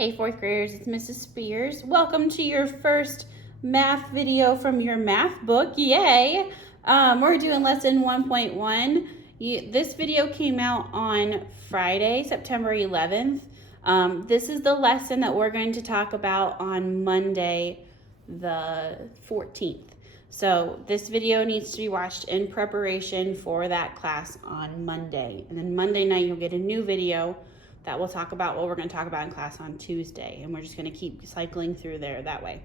Hey fourth graders, it's Mrs. Spears. Welcome to your first math video from your math book. Yay! We're doing lesson 1.1. This video came out on Friday, September 11th. This is the lesson that we're going to talk about on Monday, the 14th. So this video needs to be watched in preparation for that class on Monday. And then Monday night you'll get a new video that will talk about what we're going to talk about in class on Tuesday. And we're just going to keep cycling through there that way.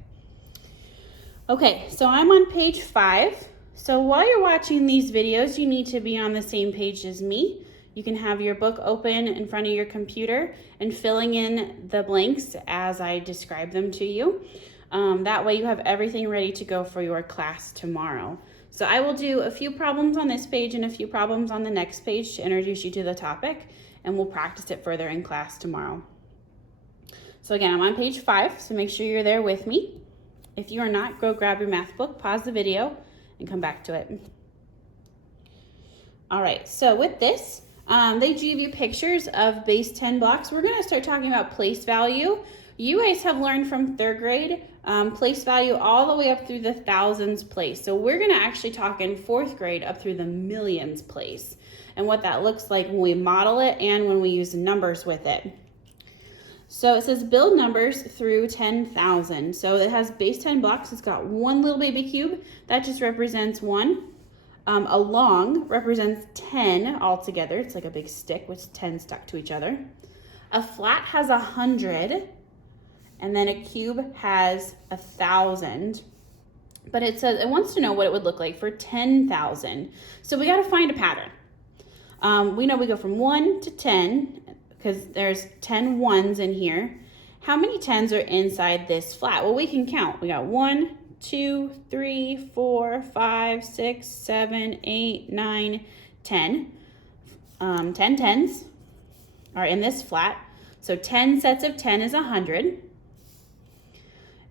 Okay, so I'm on page 5. So while you're watching these videos, you need to be on the same page as me. You can have your book open in front of your computer and filling in the blanks as I describe them to you. That way you have everything ready to go for your class tomorrow. So I will do a few problems on this page and a few problems on the next page to introduce you to the topic, and we'll practice it further in class tomorrow. So again, I'm on page 5, so make sure you're there with me. If you are not, go grab your math book, pause the video, and come back to it. All right, so with this, they give you pictures of base 10 blocks. We're gonna start talking about place value. You guys have learned from 3rd grade, place value all the way up through the thousands place. So we're gonna actually talk in 4th grade up through the millions place and what that looks like when we model it and when we use numbers with it. So it says build numbers through 10,000. So it has base 10 blocks. It's got one little baby cube. That just represents 1. A long represents 10 altogether. It's like a big stick with 10 stuck to each other. A flat has 100. And then a cube has 1,000. But it says it wants to know what it would look like for 10,000. So we got to find a pattern. We know we go from 1 to 10 because there's 10 ones in here. How many 10s are inside this flat? Well, we can count. We got 1, 2, 3, 4, 5, 6, 7, 8, 9, 10. 10 10s are in this flat. So 10 sets of 10 is 100.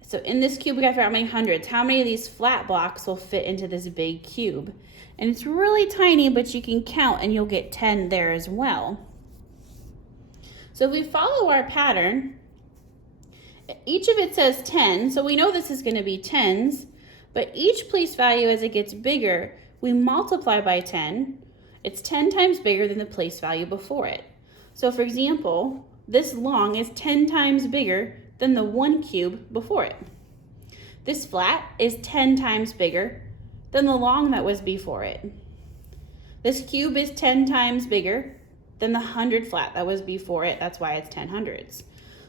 So in this cube, we got to figure out how many hundreds. How many of these flat blocks will fit into this big cube? And it's really tiny, but you can count and you'll get 10 there as well. So if we follow our pattern, each of it says 10, so we know this is going to be 10s, but each place value as it gets bigger, we multiply by 10. It's 10 times bigger than the place value before it. So for example, this long is 10 times bigger than the 1 cube before it. This flat is 10 times bigger than the long that was before it. This cube is 10 times bigger than the 100 flat that was before it. That's why it's 10 hundreds.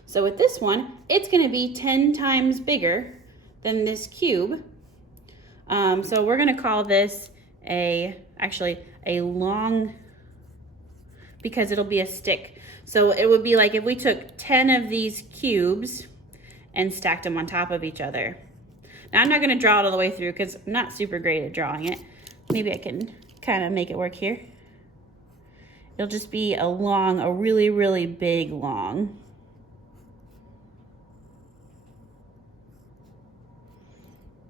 So with this one, it's going to be 10 times bigger than this cube. So we're going to call this actually a long, because it'll be a stick. So it would be like if we took 10 of these cubes and stacked them on top of each other. Now I'm not going to draw it all the way through because I'm not super great at drawing it. Maybe I can kind of make it work here. It'll just be a long, a really, really big long.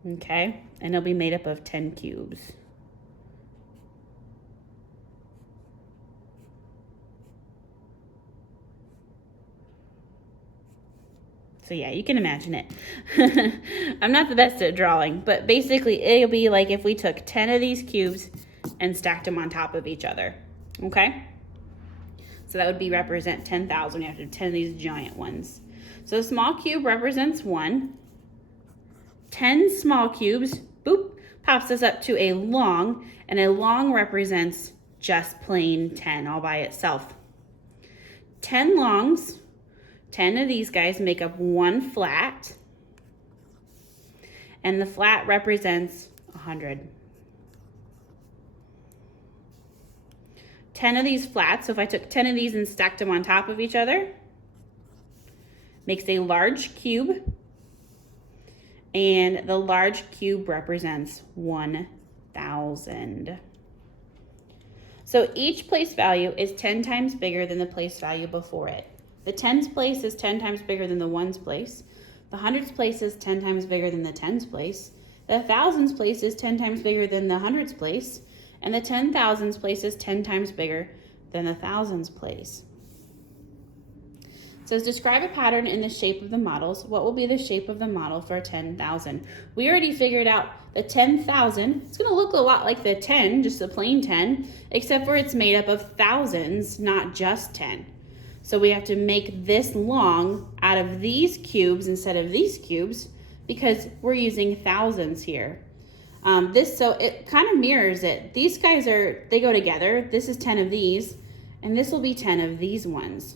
Okay, and it'll be made up of 10 cubes. So yeah, you can imagine it. I'm not the best at drawing, but basically it'll be like if we took 10 of these cubes and stacked them on top of each other, okay? So that would be represent 10,000. We have to do 10 of these giant ones. So a small cube represents 1. 10 small cubes, boop, pops us up to a long, and a long represents just plain 10 all by itself. 10 longs, 10 of these guys make up 1 flat, and the flat represents 100. 10 of these flats, so if I took 10 of these and stacked them on top of each other, makes a large cube, and the large cube represents 1,000. So each place value is 10 times bigger than the place value before it. The 10s place is 10 times bigger than the 1s place. The 100s place is 10 times bigger than the 10s place. The 1,000s place is 10 times bigger than the 100s place. And the 10,000s place is 10 times bigger than the 1,000s place. It says describe a pattern in the shape of the models. What will be the shape of the model for 10,000? We already figured out the 10,000. It's going to look a lot like the 10, just a plain 10, except for it's made up of thousands, not just 10. So we have to make this long out of these cubes instead of these cubes because we're using thousands here. So it kind of mirrors it. These guys they go together. This is 10 of these, and this will be 10 of these ones.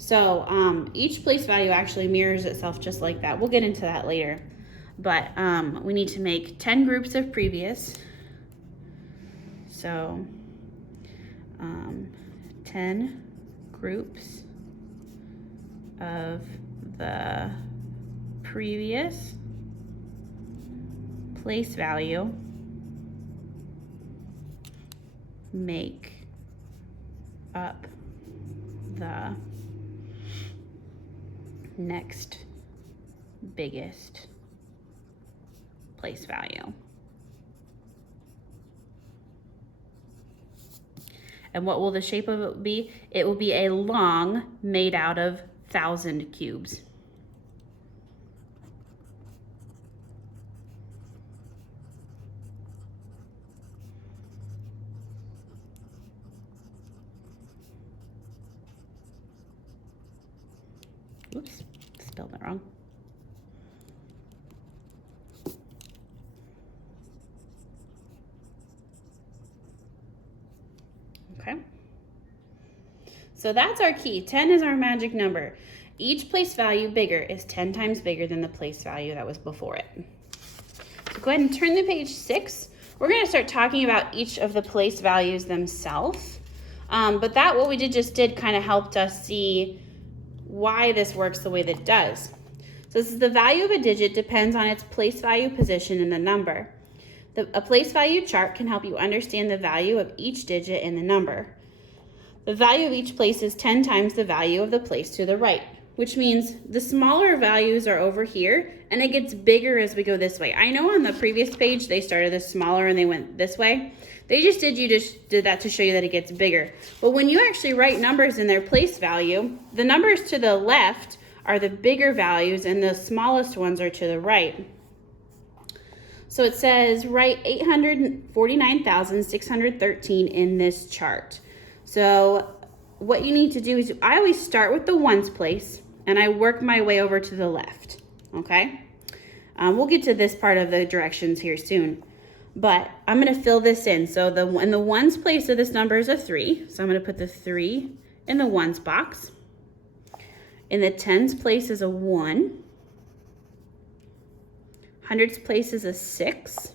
So each place value actually mirrors itself just like that. We'll get into that later. But we need to make 10 groups of previous. So 10 groups of the previous place value make up the next biggest place value. And what will the shape of it be? It will be a long made out of 1,000 cubes. Oops, spelled it wrong. Okay. So that's our key. 10 is our magic number. Each place value bigger is 10 times bigger than the place value that was before it. So go ahead and turn to page 6. We're going to start talking about each of the place values themselves. But what we just did kind of helped us see why this works the way that it does. So this is the value of a digit depends on its place value position in the number. A place value chart can help you understand the value of each digit in the number. The value of each place is 10 times the value of the place to the right, which means the smaller values are over here and it gets bigger as we go this way. I know on the previous page they started this smaller and they went this way. They just did that to show you that it gets bigger. But when you actually write numbers in their place value, the numbers to the left are the bigger values and the smallest ones are to the right. So it says write 849,613 in this chart. So what you need to do is I always start with the ones place and I work my way over to the left, okay? We'll get to this part of the directions here soon. But I'm going to fill this in. So in the ones place of this number is a 3. So I'm going to put the 3 in the ones box. In the tens place is a 1. Hundreds place is a 6.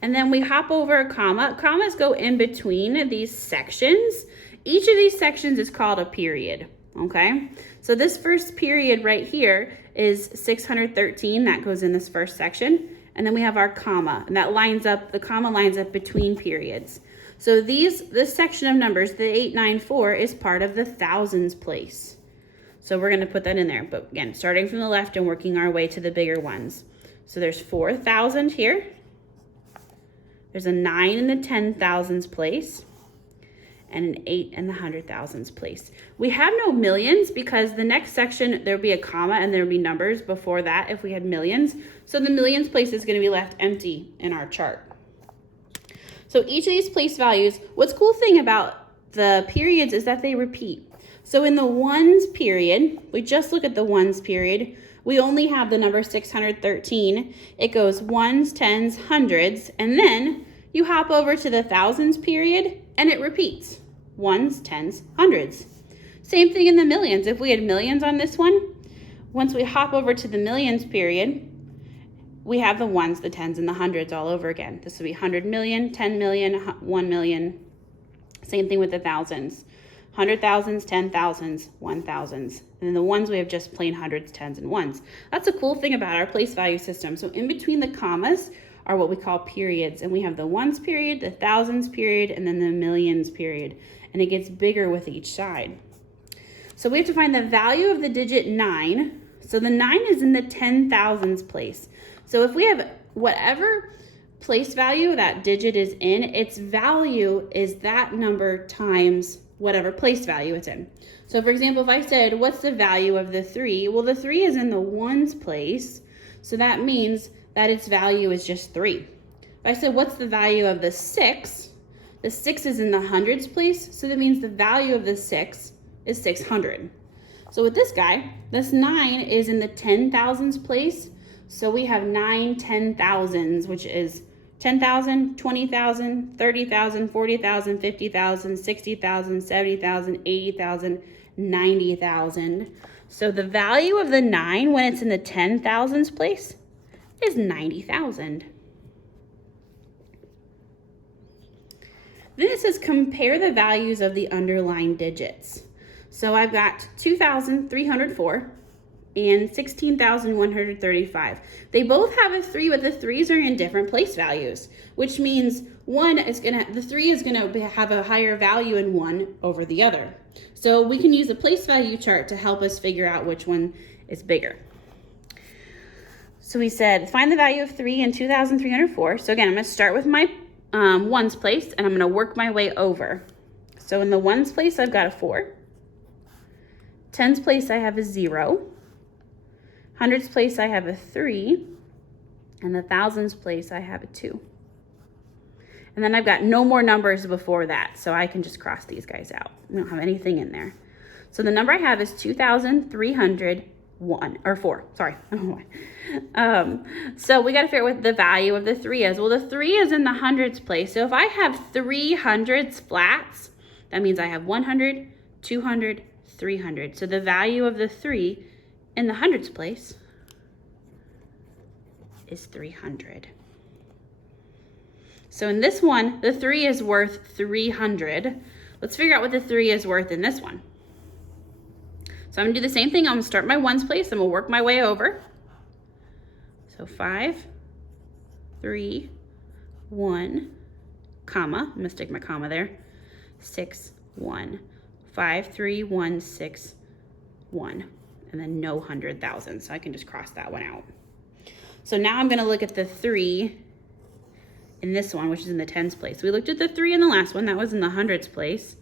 And then we hop over a comma. Commas go in between these sections. Each of these sections is called a period, okay? So this first period right here is 613. That goes in this first section. And then we have our comma, and that lines up, the comma lines up between periods. So this section of numbers, the 894, is part of the thousands place. So we're going to put that in there. But again, starting from the left and working our way to the bigger ones. So there's 4,000 here. There's a 9 in the 10,000s place. And an 8 in the 100,000s place. We have no millions because the next section, there'll be a comma and there'll be numbers before that if we had millions. So the millions place is going to be left empty in our chart. So each of these place values, what's cool thing about the periods is that they repeat. So in the ones period, we just look at the ones period, we only have the number 613. It goes ones, tens, hundreds, and then you hop over to the thousands period and it repeats. Ones, tens, hundreds. Same thing in the millions. If we had millions on this one, once we hop over to the millions period, we have the ones, the tens, and the hundreds all over again. This would be 100 million, 10 million, 1 million. Same thing with the thousands. 100,000s, 10,000s, 1,000s. And then the ones we have just plain hundreds, tens, and ones. That's a cool thing about our place value system. So in between the commas are what we call periods. And we have the ones period, the thousands period, and then the millions period. And it gets bigger with each side. So we have to find the value of the digit 9. So the 9 is in the 10,000s place. So if we have whatever place value that digit is in, its value is that number times whatever place value it's in. So for example, if I said, what's the value of the 3? Well, the 3 is in the ones place, so that means that its value is just 3. If I said, what's the value of the 6? The 6 is in the hundreds place, so that means the value of the 6 is 600. So with this guy, this 9 is in the 10,000s place, so we have 9 10,000s, which is 10,000, 20,000, 30,000, 40,000, 50,000, 60,000, 70,000, 80,000, 90,000. So the value of the 9 when it's in the 10,000s place is 90,000. Then it says compare the values of the underlined digits. So I've got 2,304 and 16,135. They both have a 3, but the 3s are in different place values, which means the 3 is gonna have a higher value in one over the other. So we can use a place value chart to help us figure out which one is bigger. So we said, find the value of 3 in 2,304. So again, I'm gonna start with my ones place, and I'm gonna work my way over. So in the ones place, I've got a 4. Tens place, I have a 0. Hundreds place, I have a 3. And the thousands place, I have a 2. And then I've got no more numbers before that, so I can just cross these guys out. We don't have anything in there. So the number I have is 2,301, or 4, sorry. So we got to figure out what the value of the 3 is. Well, the 3 is in the hundreds place. So if I have 3 hundreds flats, that means I have 100, 200, 300. So the value of the 3 in the hundreds place is 300. So in this one, the 3 is worth 300. Let's figure out what the 3 is worth in this one. So I'm gonna do the same thing. I'm gonna start my ones place and we'll work my way over. So 5, 3, 1, comma, I'm gonna stick my comma there, 6, 1, 5, 3, 1, 6, 1, and then no 100,000. So I can just cross that one out. So now I'm gonna look at the 3 in this one, which is in the tens place. We looked at the 3 in the last one, that was in the hundreds place.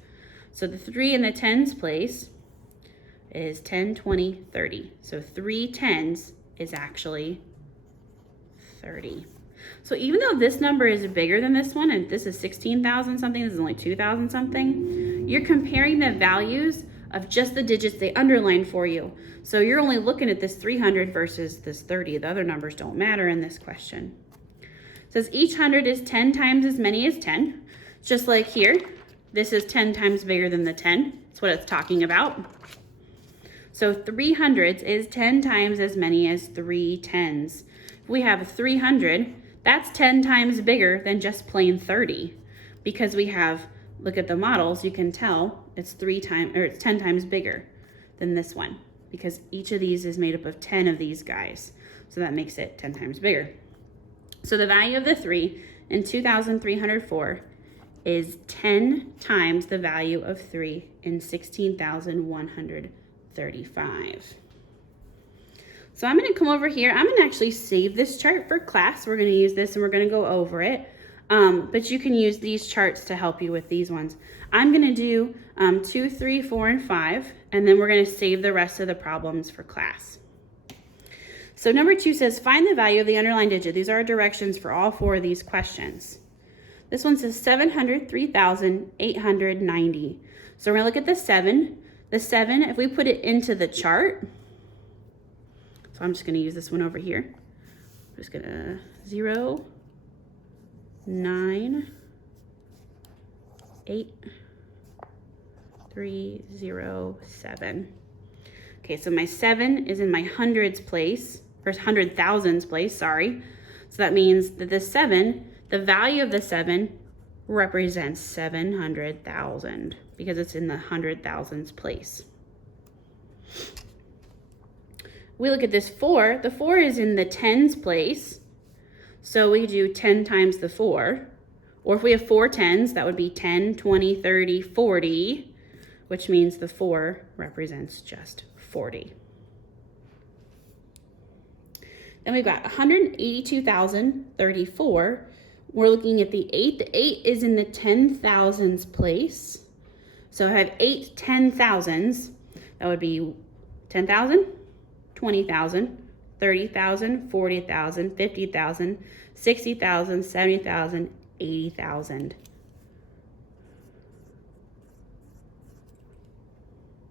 So the 3 in the tens place is 10, 20, 30. So 3 tens is actually 30. So even though this number is bigger than this one, and this is 16,000 something, this is only 2,000 something, you're comparing the values of just the digits they underlined for you. So you're only looking at this 300 versus this 30. The other numbers don't matter in this question. It says each 100 is 10 times as many as 10. Just like here, this is 10 times bigger than the 10. That's what it's talking about. So 300s is 10 times as many as 3 tens. If we have 300, that's 10 times bigger than just plain 30. Because we have, look at the models, you can tell it's 10 times bigger than this one. Because each of these is made up of 10 of these guys. So that makes it 10 times bigger. So the value of the 3 in 2,304 is 10 times the value of 3 in 16,135. So I'm going to come over here. I'm going to actually save this chart for class. We're going to use this and we're going to go over it. But you can use these charts to help you with these ones. I'm going to do 2, 3, 4, and 5, and then we're going to save the rest of the problems for class. So number 2 says, find the value of the underlined digit. These are our directions for all 4 of these questions. This one says 703,890. So we're going to look at the 7. The 7, if we put it into the chart, so I'm just going to use this one over here. I'm just going to 0, 9, 8, 3, 0, 7. Okay, so my 7 is in my hundreds place, or 100,000s place, sorry. So that means that the 7, the value of the 7 represents 700,000 because it's in the 100,000s place. We look at this 4, the 4 is in the tens place. So we do 10 times the 4. Or if we have 4 tens, that would be 10, 20, 30, 40, which means the 4 represents just 40. Then we've got 182,034. We're looking at the 8. The 8 is in the 10,000s place. So I have 8 10,000s. That would be 10,000, 20,000, 30,000, 40,000, 50,000, 60,000, 70,000, 80,000.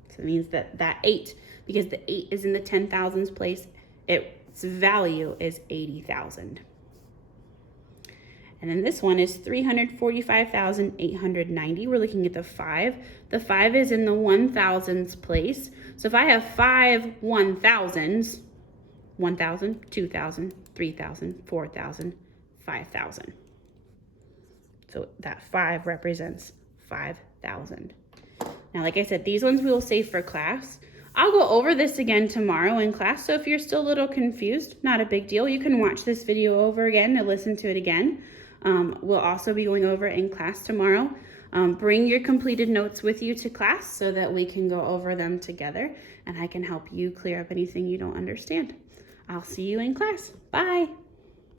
So it means that 8, because the 8 is in the 10,000s place, its value is 80,000. And then this one is 345,890. We're looking at the 5. The 5 is in the 1,000s place. So if I have 5 1,000s, 1,000, 2,000, 3,000, 4,000, 5,000. So that 5 represents 5,000. Now, like I said, these ones we will save for class. I'll go over this again tomorrow in class, so if you're still a little confused, not a big deal. You can watch this video over again and listen to it again. We'll also be going over it in class tomorrow. Bring your completed notes with you to class so that we can go over them together and I can help you clear up anything you don't understand. I'll see you in class. Bye.